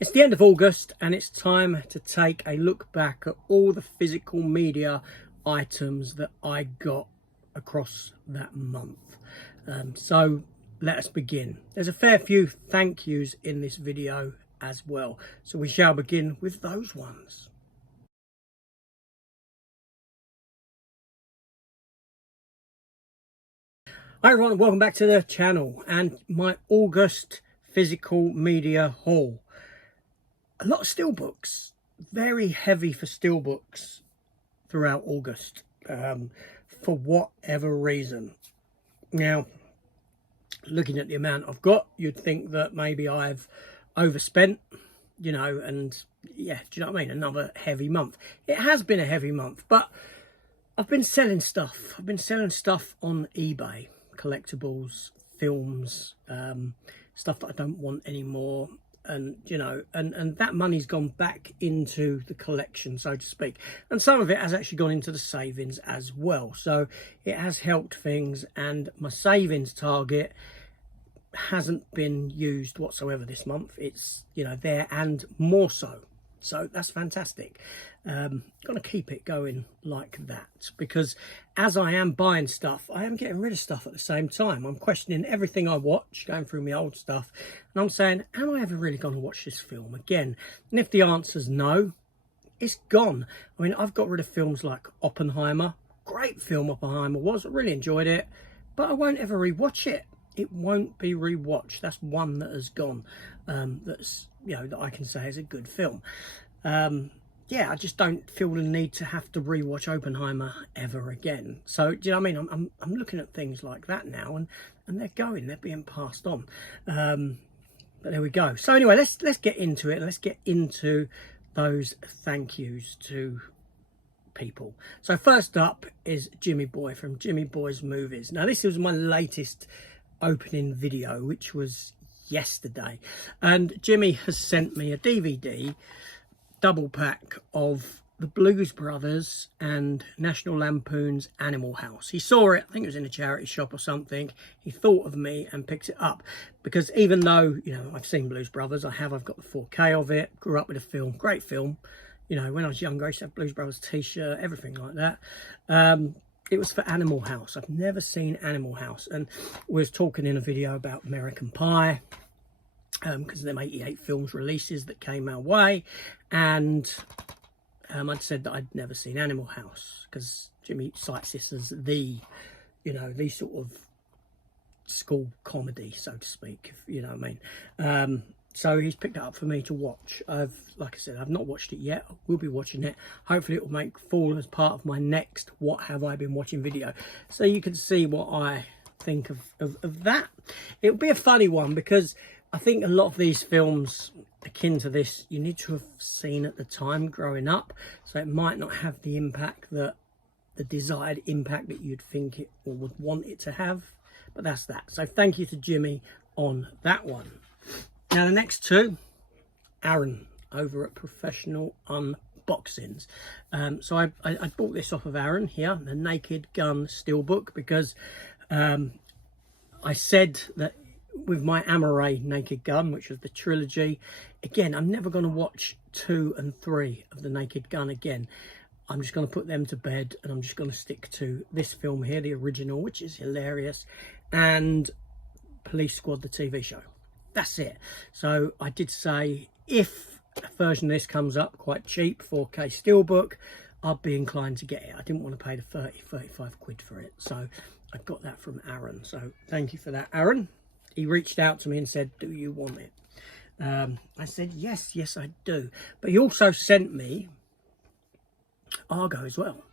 It's the end of August and it's time to take a look back at all the physical media items that I got across that month. So let us begin. There's a fair few thank yous in this video as well, so we shall begin with those ones. Hi everyone, welcome back to the channel and my August physical media haul. A lot of steelbooks, very heavy for steelbooks throughout August, for whatever reason. Now, looking at the amount I've got, you'd think that maybe I've overspent, you know, and yeah, do you know what I mean? Another heavy month. It has been a heavy month, but I've been selling stuff. I've been selling stuff on eBay, collectibles, films, stuff that I don't want anymore. And you know, and that money's gone back into the collection, so to speak, and some of it has actually gone into the savings as well, so it has helped things. And my savings target hasn't been used whatsoever this month. It's, you know, there and more so that's fantastic. Gonna keep it going like that, because as I am buying stuff, I am getting rid of stuff at the same time. I'm questioning everything I watch, going through my old stuff, and I'm saying, am I ever really going to watch this film again? And if the answer's no, it's gone. I mean, I've got rid of films like Oppenheimer. Great film Oppenheimer was, I really enjoyed it, but I won't ever rewatch it. It won't be rewatched. That's one that has gone, that's, you know, that I can say is a good film. Yeah, I just don't feel the need to have to rewatch Oppenheimer ever again. So, do you know what I mean? I'm looking at things like that now, and they're being passed on. But there we go. So anyway, let's get into it. Let's get into those thank yous to people. So first up is Jimmy Boy from Jimmy Boy's Movies. Now this was my latest opening video, which was yesterday, and Jimmy has sent me a DVD double pack of the Blues Brothers and National Lampoon's Animal House. He saw it, I think it was in a charity shop or something. He thought of me and picked it up, because even though, you know, I've seen Blues Brothers, I've got the 4K of it, grew up with the film, great film. You know, when I was younger, I used to have Blues Brothers t-shirt, everything like that. It was for Animal House. I've never seen Animal House, and we was talking in a video about American Pie, because of them 88 films releases that came our way, and I'd said that I'd never seen Animal House, because Jimmy cites this as the, you know, the sort of school comedy, so to speak, if you know what I mean. So he's picked it up for me to watch. Like I said, I've not watched it yet. I will be watching it. Hopefully it will fall as part of my next What Have I Been Watching video, so you can see what I think of that. It'll be a funny one, because I think a lot of these films akin to this, you need to have seen at the time growing up, so it might not have the impact, that the desired impact that you'd think it or would want it to have. But that's that. So thank you to Jimmy on that one. Now the next two, Aaron over at Professional Unboxings. So I bought this off of Aaron here, the Naked Gun Steelbook, because I said that with my Amore Naked Gun, which was the trilogy, again, I'm never going to watch 2 and 3 of the Naked Gun again. I'm just going to put them to bed, and I'm just going to stick to this film here, the original, which is hilarious, and Police Squad, the TV show. That's it. So I did say, if a version of this comes up quite cheap, 4K Steelbook, I'd be inclined to get it. I didn't want to pay the 35 quid for it, so I got that from Aaron. So thank you for that, Aaron. He reached out to me and said, do you want it? I said, yes, I do. But he also sent me Argo as well.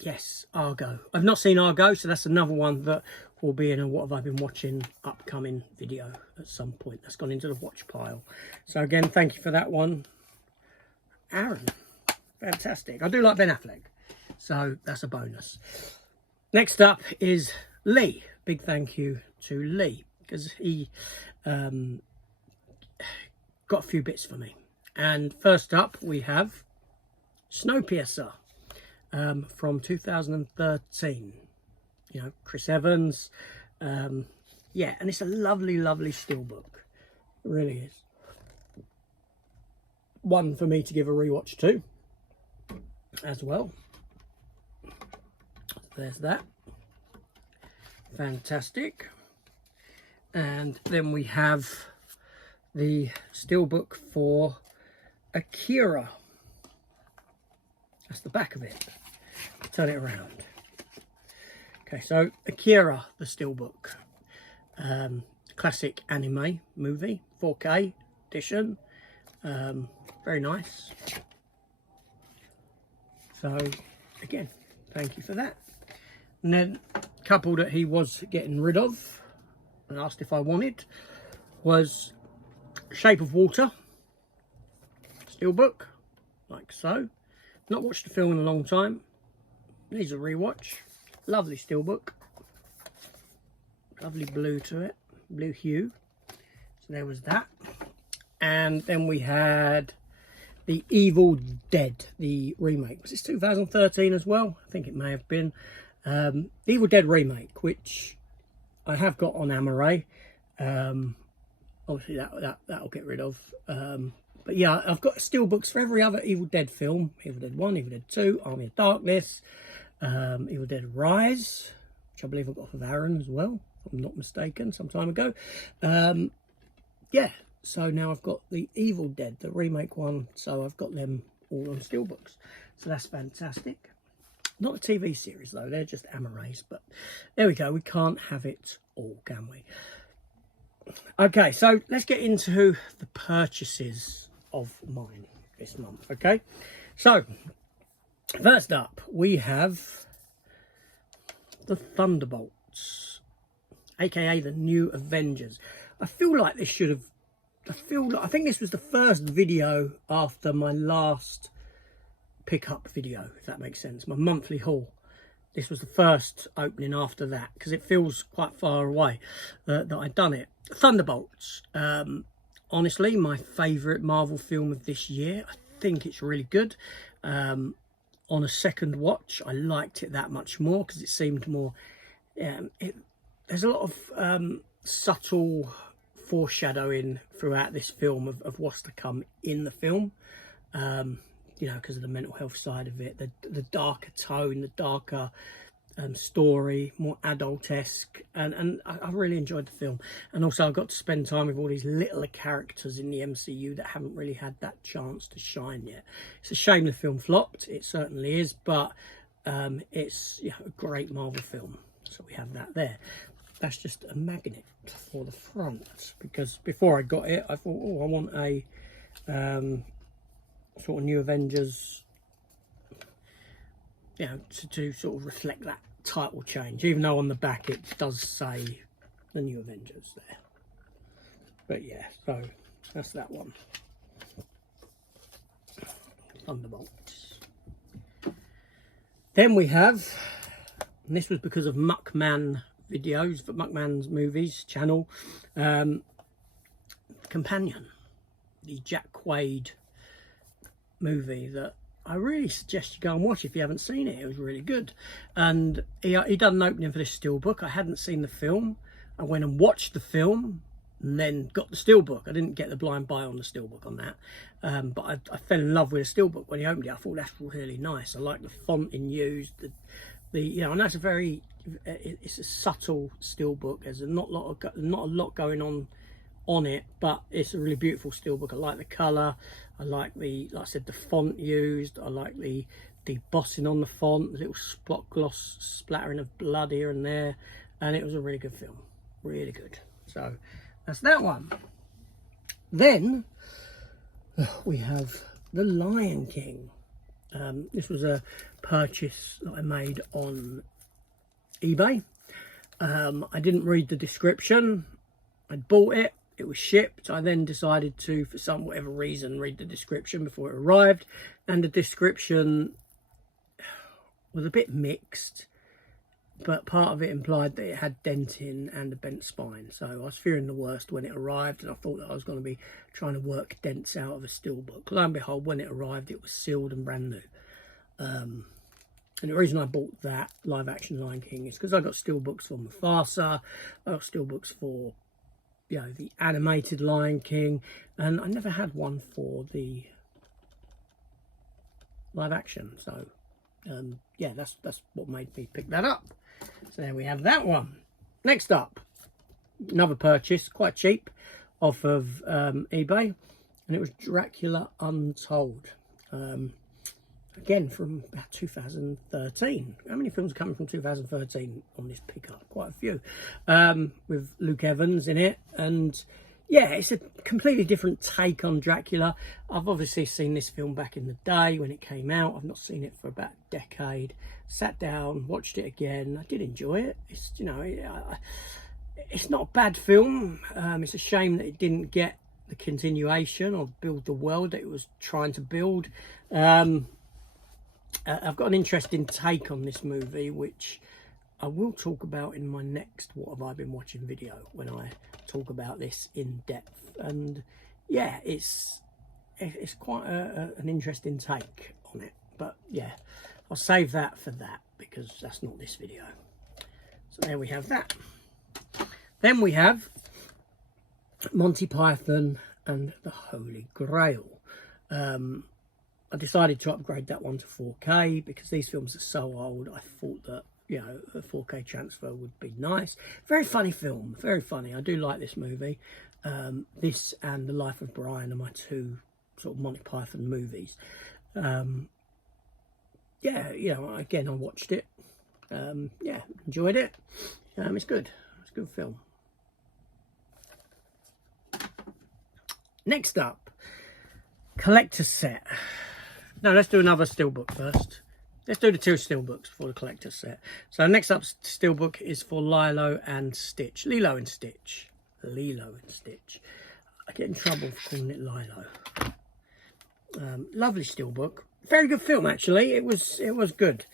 Yes, Argo. I've not seen Argo, so that's another one that will be in a What Have I Been Watching upcoming video at some point. That's gone into the watch pile. So again, thank you for that one, Aaron. Fantastic. I do like Ben Affleck, so that's a bonus. Next up is Lee. Big thank you to Lee, because he got a few bits for me. And first up we have Snowpiercer from 2013. You know, Chris Evans. Yeah, and it's a lovely, lovely steelbook. It really is. one for me to give a rewatch to as well. There's that. Fantastic. And then we have the steelbook for Akira. That's the back of it. Turn it around. Okay, so Akira, the steelbook. Classic anime movie, 4K edition. Very nice. So, again, thank you for that. And then a couple that he was getting rid of and asked if I wanted was Shape of Water steelbook, like so. Not watched the film in a long time. Needs a rewatch. Lovely steelbook. Lovely blue to it, blue hue. So there was that. And then we had the Evil Dead, the remake. Was this 2013 as well? I think it may have been. The Evil Dead remake, which I have got on Blu-ray. Obviously that'll get rid of. But yeah, I've got steelbooks for every other Evil Dead film. Evil Dead 1, Evil Dead 2, Army of Darkness, Evil Dead Rise, which I believe I got off of Aaron as well, if I'm not mistaken, some time ago. Yeah, so now I've got the Evil Dead, the remake one, so I've got them all on steelbooks. So that's fantastic. Not a TV series though, they're just Amarays, but there we go, we can't have it all, can we? Okay, so let's get into the purchases of mine this month, okay? So, first up, we have the Thunderbolts, aka the New Avengers. I feel like this should have, I think this was the first video after my last pickup video, if that makes sense, my monthly haul. This was the first opening after that, because it feels quite far away that I'd done it. Thunderbolts, honestly, my favourite Marvel film of this year. I think it's really good. On a second watch, I liked it that much more, because it seemed more... there's a lot of subtle foreshadowing throughout this film of what's to come in the film. You know, because of the mental health side of it, the darker tone, the darker story, more adult-esque, and I really enjoyed the film. And also I got to spend time with all these littler characters in the MCU that haven't really had that chance to shine yet. It's a shame the film flopped, it certainly is, but it's, you know, a great Marvel film. So we have that there. That's just a magnet for the front, because before I got it, I thought, oh, I want a sort of New Avengers, you know, to sort of reflect that title change, even though on the back it does say the New Avengers there. But yeah, so that's that one. Thunderbolts. Then we have, and this was because of Muckman videos, for Muckman's Movies channel, Companion, the Jack Quaid movie that I really suggest you go and watch if you haven't seen it. It was really good. And he done an opening for this steelbook. I hadn't seen the film. I went and watched the film and then got the steelbook. I didn't get the blind buy on the steelbook on that. But I fell in love with the steelbook when he opened it. I thought that's really nice. I like the font in used. The you know, and that's a very, it's a subtle steelbook. There's not a lot going on it, but it's a really beautiful steelbook. I like the colour. I like like I said, the font used. I like the embossing on the font, the little spot gloss splattering of blood here and there, and it was a really good film, really good. So that's that one. Then we have The Lion King. This was a purchase that I made on eBay. I didn't read the description. I bought it. It was shipped. I then decided to, for some whatever reason, read the description before it arrived, and the description was a bit mixed, but part of it implied that it had denting and a bent spine. So I was fearing the worst when it arrived, and I thought that I was going to be trying to work dents out of a steelbook. Lo and behold, when it arrived, it was sealed and brand new. And the reason I bought that live action Lion King is because I got steelbooks for Mufasa, I got steelbooks for, you know, the animated Lion King, and I never had one for the live action. So yeah, that's what made me pick that up. So there we have that one. Next up, another purchase, quite cheap, off of eBay, and it was Dracula Untold. Again, from about 2013. How many films are coming from 2013 on this pickup? Quite a few. With Luke Evans in it. And yeah, it's a completely different take on Dracula. I've obviously seen this film back in the day when it came out. I've not seen it for about a decade. Sat down, watched it again. I did enjoy it. It's, you know, it's not a bad film. It's a shame that it didn't get the continuation or build the world that it was trying to build. I've got an interesting take on this movie, which I will talk about in my next What Have I Been Watching video, when I talk about this in depth. And yeah, it's quite an interesting take on it. But yeah, I'll save that for that, because that's not this video. So there we have that. Then we have Monty Python and the Holy Grail. I decided to upgrade that one to 4K because these films are so old. I thought that, you know, a 4K transfer would be nice. Very funny film, very funny. I do like this movie. This and The Life of Brian are my two sort of Monty Python movies. Yeah, you know, again, I watched it. Yeah, enjoyed it. It's good. It's a good film. Next up, collector's set. No, let's do another Steelbook first. Let's do the two Steelbooks before the collector's set. So next up Steelbook is for Lilo and Stitch. Lilo and Stitch. Lilo and Stitch. I get in trouble for calling it Lilo. Lovely Steelbook. Very good film, actually. It was good.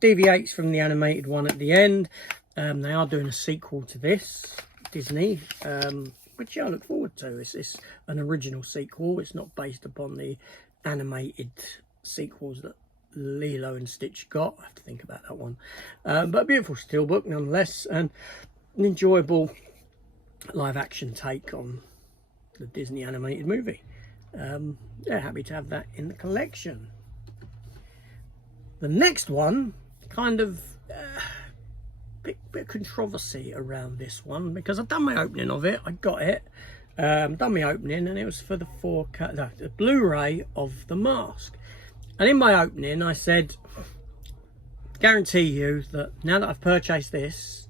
Deviates from the animated one at the end. They are doing a sequel to this, Disney, which I look forward to. It's an original sequel. It's not based upon the animated sequels that Lilo and Stitch got. I have to think about that one. But a beautiful Steelbook nonetheless, and an enjoyable live action take on the Disney animated movie. Yeah, happy to have that in the collection. The next one, kind of bit of controversy around this one, because I've done my opening of it. I got it. Done my opening, and it was for the 4K, no, the Blu-ray of The Mask. And in my opening, I said, guarantee you that now that I've purchased this,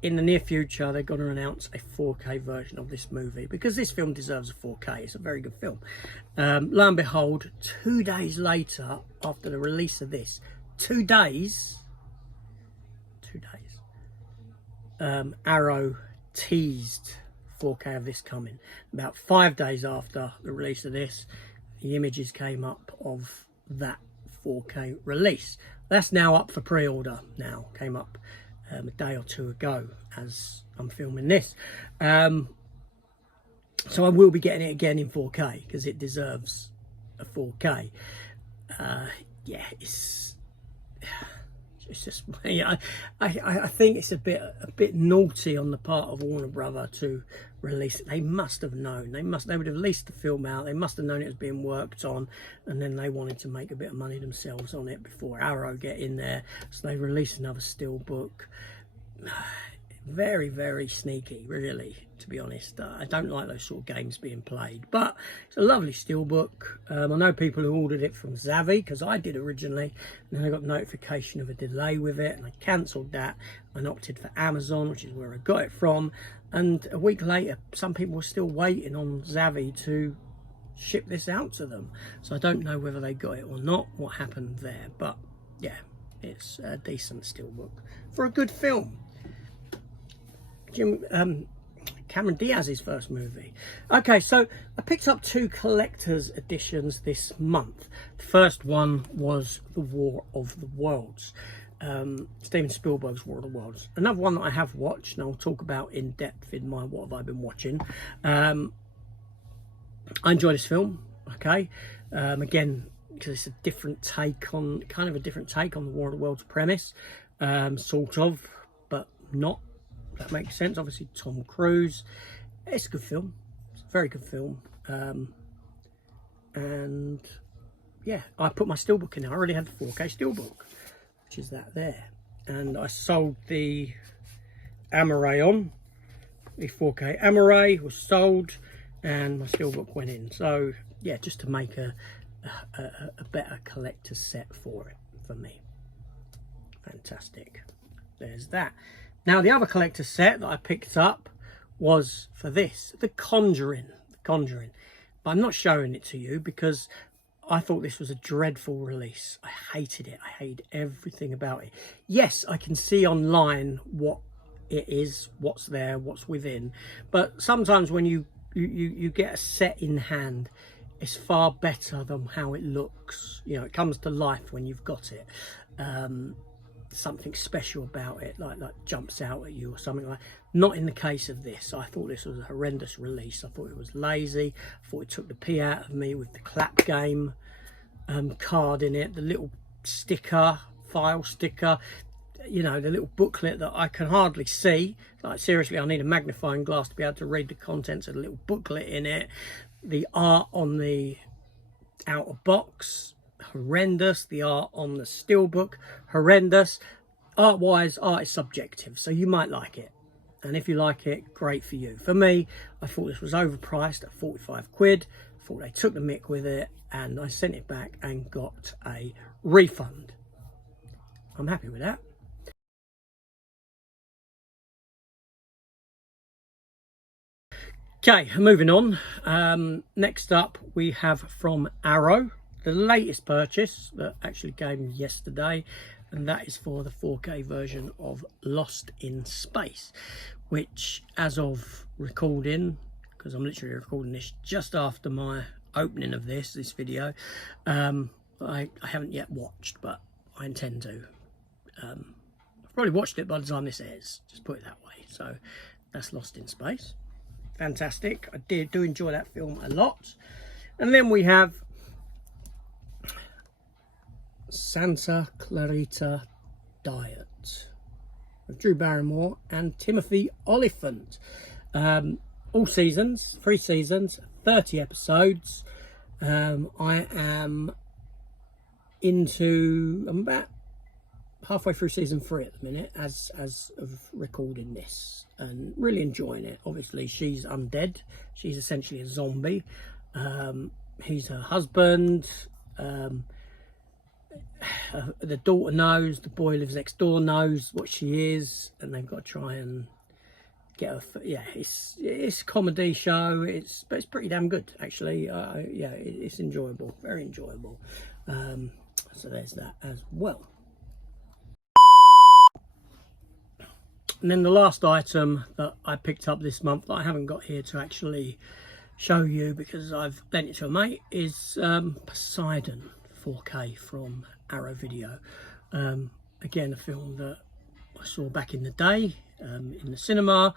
in the near future, they're going to announce a 4K version of this movie, because this film deserves a 4K. It's a very good film. Lo and behold, 2 days later, after the release of this, 2 days, Arrow teased 4K of this coming. About 5 days after the release of this, the images came up of that 4K release. That's now up for pre-order now. Came up a day or two ago as I'm filming this. So I will be getting it again in 4K because it deserves a 4K. Yeah, it's just, yeah, I think it's a bit naughty on the part of Warner Brother to release it. They must have known. They would have leased the film out. They must have known it was being worked on, and then they wanted to make a bit of money themselves on it before Arrow get in there. So they released another Steelbook. Very, very sneaky, really, to be honest. I don't like those sort of games being played, but it's a lovely Steelbook. I know people who ordered it from Zavvi, because I did originally, and then I got notification of a delay with it, and I cancelled that and opted for Amazon, which is where I got it from. And a week later, some people were still waiting on Zavvi to ship this out to them. So I don't know whether they got it or not, what happened there. But yeah, it's a decent Steelbook for a good film. Cameron Diaz's first movie. Okay, so I picked up 2 collector's editions this month. The first one was The War of the Worlds. Steven Spielberg's War of the Worlds. Another one that I have watched, and I'll talk about in depth in my What Have I Been Watching. I enjoy this film, okay? Again, because it's a different take on, kind of a different take on the War of the Worlds premise. Sort of, but not. That makes sense. Obviously, Tom Cruise. It's a good film. It's a very good film. And yeah, I put my Steelbook in there. I already had the 4K Steelbook, which is that there. And I sold the Amaray on. The 4K Amaray was sold and my Steelbook went in. So yeah, just to make a better collector's set for it, for me. Fantastic. There's that. Now the other collector's set that I picked up was for this, The Conjuring. The Conjuring. But I'm not showing it to you because I thought this was a dreadful release. I hated it. I hated everything about it. Yes, I can see online what it is, what's there, what's within. But sometimes when you get a set in hand, it's far better than how it looks. You know, it comes to life when you've got it. Something special about it, like jumps out at you or something like. Not in the case of this. I thought this was a horrendous release. I thought it was lazy. I thought it took the pee out of me with the clap game card in it, the little sticker, file sticker, you know, the little booklet that I can hardly see. Like seriously, I need a magnifying glass to be able to read the contents of the little booklet in it. The art on the outer box, horrendous. The art on the Steelbook, horrendous. Art-wise, art is subjective, so you might like it. And if you like it, great for you. For me, I thought this was overpriced at 45 quid. I thought they took the mick with it, and I sent it back and got a refund. I'm happy with that. Okay, moving on. Next up, we have from Arrow, the latest purchase that actually came yesterday, and that is for the 4K version of Lost in Space, which as of recording, because I'm literally recording this just after my opening of this video, I haven't yet watched, but I intend to. I've probably watched it by the time this airs, just put it that way. So that's Lost in Space. Fantastic. I do enjoy that film a lot. And then we have Santa Clarita Diet with Drew Barrymore and Timothy Olyphant. All seasons, 3 seasons, 30 episodes. I am I'm about halfway through season 3 at the minute as of recording this, and really enjoying it. Obviously she's undead, she's essentially a zombie. He's her husband. The daughter knows, the boy lives next door knows what she is, and they've got to try and get her. Yeah, it's a comedy show. But it's pretty damn good actually. Yeah, it's enjoyable, very enjoyable. So there's that as well. And then the last item that I picked up this month that I haven't got here to actually show you because I've lent it to a mate is Poseidon 4K from Arrow Video. Again, a film that I saw back in the day in the cinema.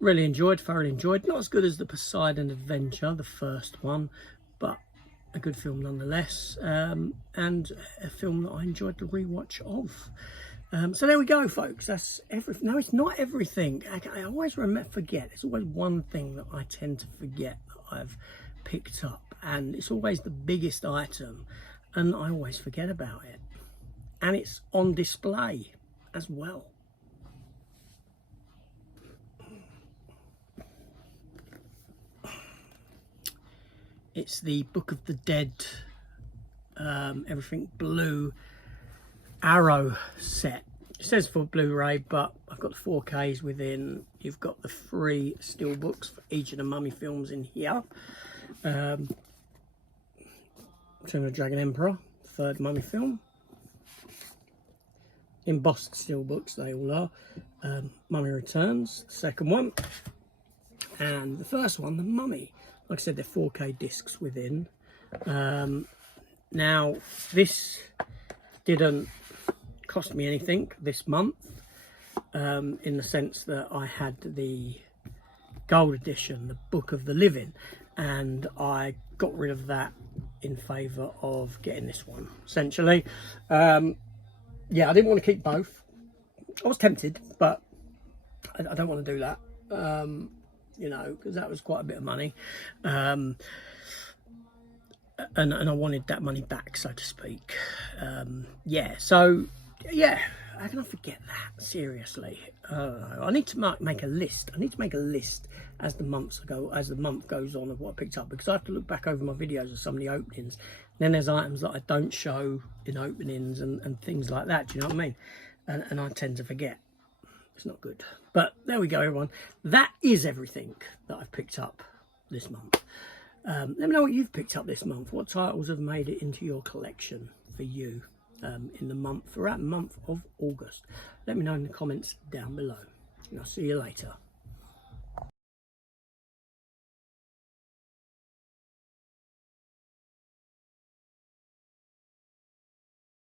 Really enjoyed, thoroughly enjoyed. Not as good as the Poseidon Adventure, the first one, but a good film nonetheless. And a film that I enjoyed the rewatch of. So there we go, folks. That's everything. No, it's not everything. I always forget. There's always one thing that I tend to forget that I've picked up, and it's always the biggest item, and I always forget about it. And it's on display as well. It's the Book of the Dead, everything blue Arrow set. It says for Blu-ray, but I've got the 4Ks within. You've got the 3 Steelbooks for each of the Mummy films in here. Tomb of the Dragon Emperor, 3rd Mummy film. Embossed Steelbooks, they all are. Mummy Returns, the 2nd one. And the 1st one, The Mummy. Like I said, they're 4K discs within. Now, this didn't cost me anything this month, in the sense that I had the gold edition, the Book of the Living, and I got rid of that in favour of getting this one, essentially. Yeah, I didn't want to keep both. I was tempted, but I don't want to do that, you know, because that was quite a bit of money. and I wanted that money back, so to speak. Yeah, so yeah, how can I forget that? Seriously, I need to make a list. I need to make a list as the month goes on of what I picked up, because I have to look back over my videos of some of the openings. Then there's items that I don't show in openings and things like that. Do you know what I mean? And I tend to forget. It's not good. But there we go, everyone. That is everything that I've picked up this month. Let me know what you've picked up this month. What titles have made it into your collection for you in the month, throughout the month of August? Let me know in the comments down below. And I'll see you later.